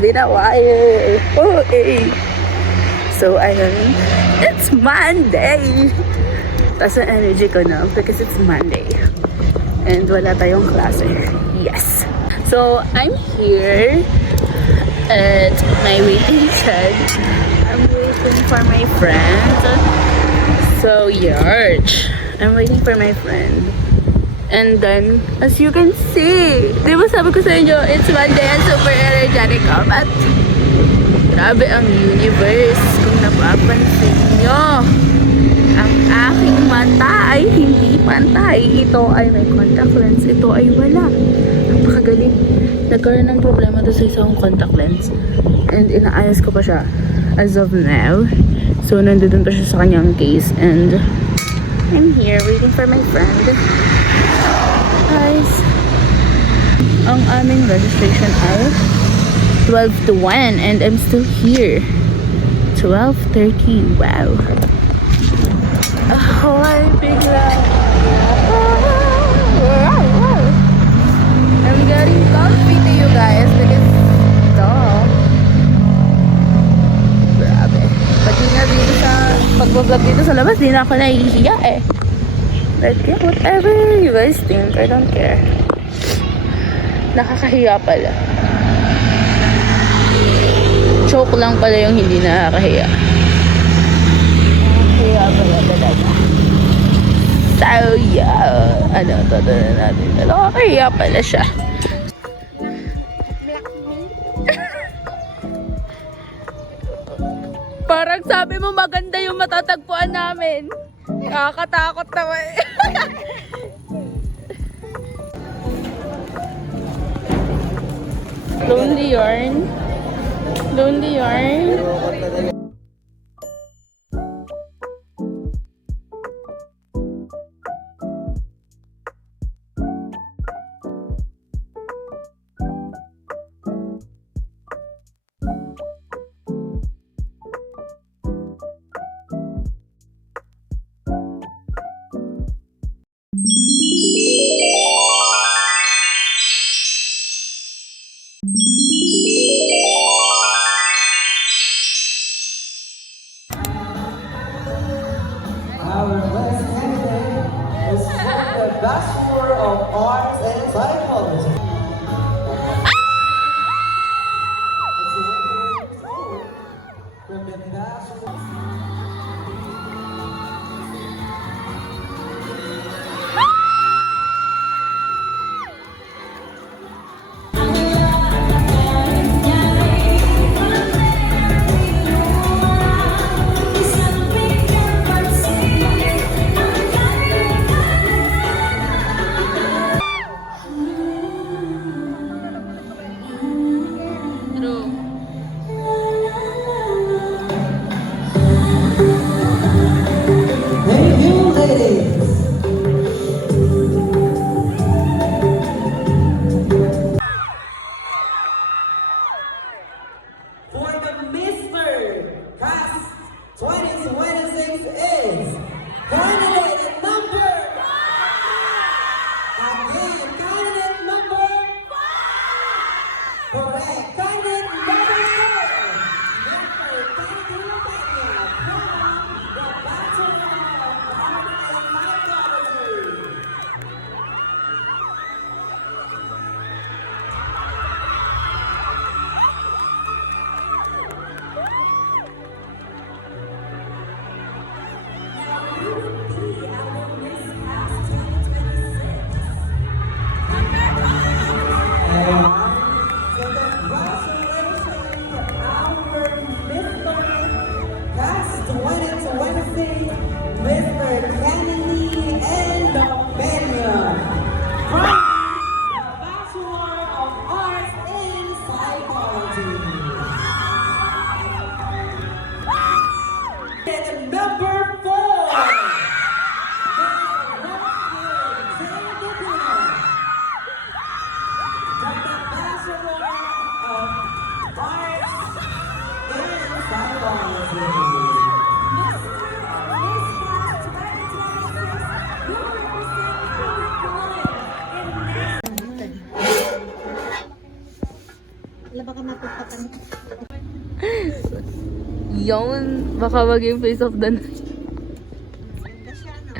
been a while. Oh, eh. So, ayun. It's Monday! Taas ang energy ko na because it's Monday. And wala tayong klase. Yes! So, I'm here at my waiting shed. I'm waiting for my friend. So, yarch. I'm waiting for my friend. And then, as you can see, di ba sabi ko sa inyo, it's Monday and super energetic ako. But, grabe ang universe. Kung napapansin nyo, ang aking mata ay hindi pantay. Ito ay may contact lens. Ito ay wala. Napakagaling. Nagkaroon ng problema doon sa isang contact lens. And inaayos ko pa siya as of now. So, nandun pa siya sa kanyang case. And I'm here waiting for my friend. Guys, ang aming registration ay 12 to 1 and I'm still here. 12:30. Wow. Ahoy, bigla. I'm getting comfy to you guys because grabe. Pati nga dito sa pag-vlog dito sa labas, di na ako nahihiya eh. But yeah, whatever you guys think, I don't care. Nakakahiya pala. Joke lang pala yung hindi nakakahiya. Nakakahiya pala talaga. So yeah, ano, todo na natin. Nakakahiya pala siya. Parang sabi mo maganda yung matatagpuan namin. Nakakatakot naman. Lonely yarn. Lonely yarn. Our next candidate is from the Bachelor of Arts and Psychology. From the National baka mapupakan. Yun, baka maging face of the night. Ganda siya, no?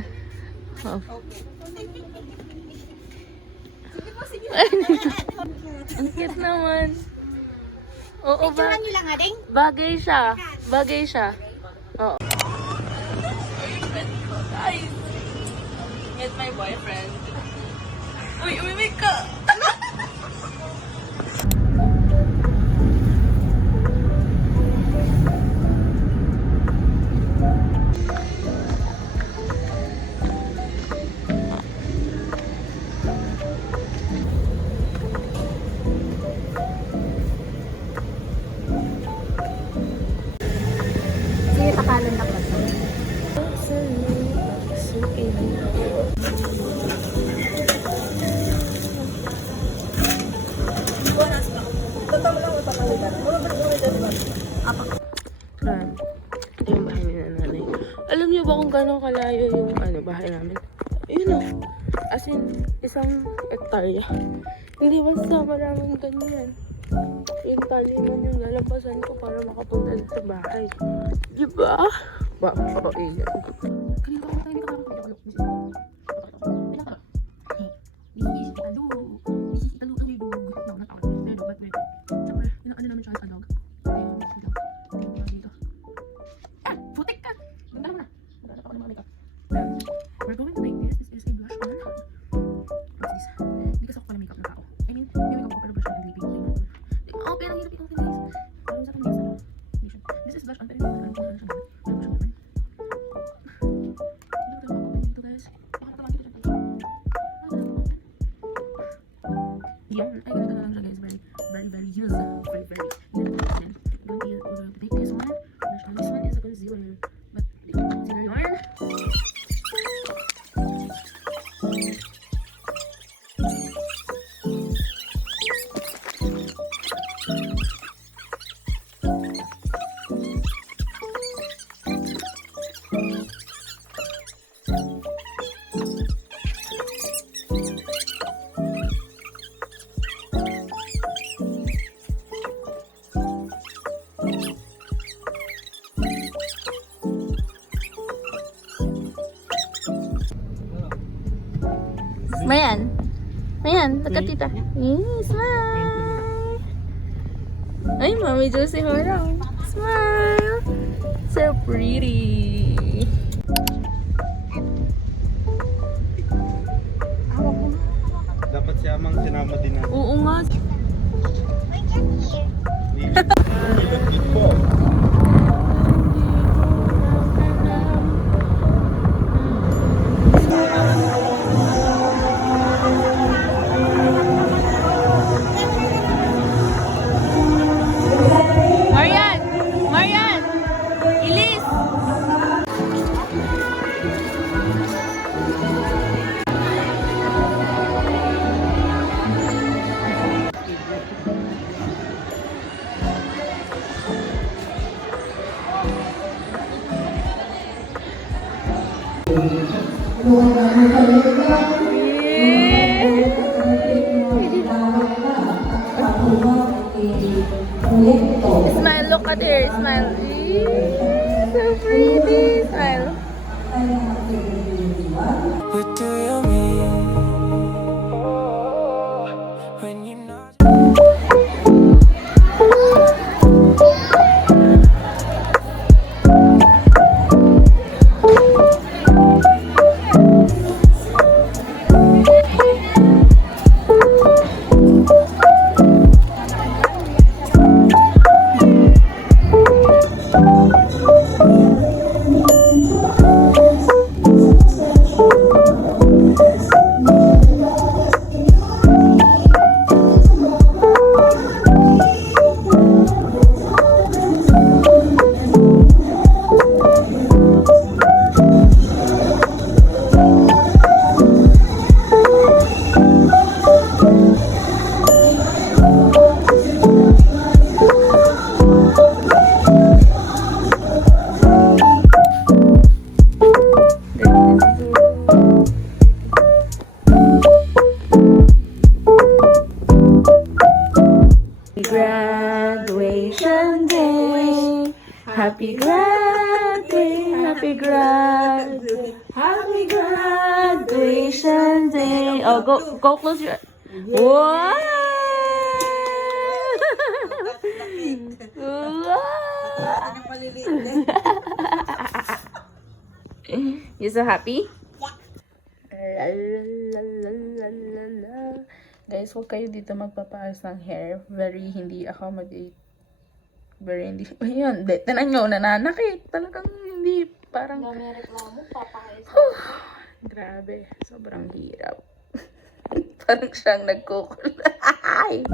Oh. Okay. Ang cute naman. Oo ba? Picturean nyo lang, ading. Bagay siya. Bagay siya. Oo. Guys, meet my boyfriend. Uy, umimik ka! Sige, pakalan lang ba? Yan. Ito yung bahay ni nanay. Alam niyo ba kung gano'ng kalayo yung bahay namin? Ayun o. As in, isang hektarya. Hindi basta maraming ganyan. Yung taliman yung lalampasan ko para makapunta dito sa bahay. Diba? Ba, oo, yan. Kanina ba tayo nakakalok? We're going to make this. This is a blush on. What's this? Hindi kasi ako pala makeup na tao. I mean, may makeup ko pero blush on and lipping. Oh, pero hirap ikaw guys. Parang sa kanya sa foundation. This is blush on pero hindi ko alam kung ano siya. May blush on naman. Hindi ko talaga open dito guys. Baka naman kita siya. Yan. Ay, ganito na lang siya guys. Very used. Very. Then, going to take this one. Blush on. This one is a concealer. But, di ko concealer yarn. Mayan. Mayan, nakatita. Yes, smile. Ay, Mami Josie Horang. Smile. So pretty. Dapat siya mang sinama din natin. Oo nga. Ilot po. Marian! Marian! Elise! Smile, look at her, smile. So pretty, smile. What do you mean when you're not? Happy graduation, happy graduation day. Oh, go close your. Wow! You so happy? Guys, huwag kayo dito magpapaayos ng hair. Very hindi accommodate. Very hindi. Ayun, tinan nyo, nananakit. Talagang hindi, parang. Dami reklamo, papakayos. Grabe, sobrang hirap. Parang siyang nagkukulay.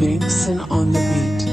Vixen on the beat.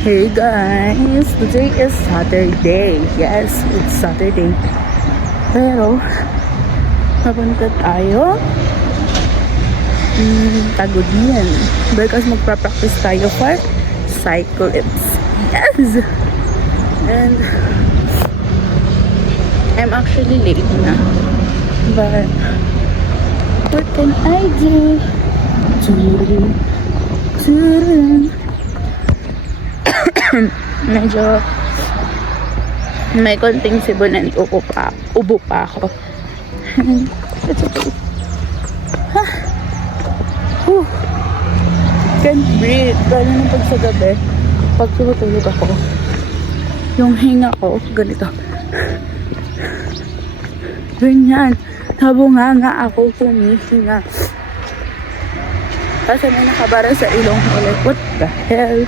Hey guys, today is Saturday. Yes, it's Saturday. Pero, papunta tayo Tagudin. Because magpa-practice tayo for cyclips. Yes! And, I'm actually late na. But, what can I do? Medyo may konting sibunan, ubo pa ako. It's okay. Can't breathe. Lalo na pag sa gabi, pag tumutulog ako, yung hinga ko, ganito. Ganyan. Nabunganga ako, kumihinga. Kasi may nakabara sa ilong ko. Like, what the hell?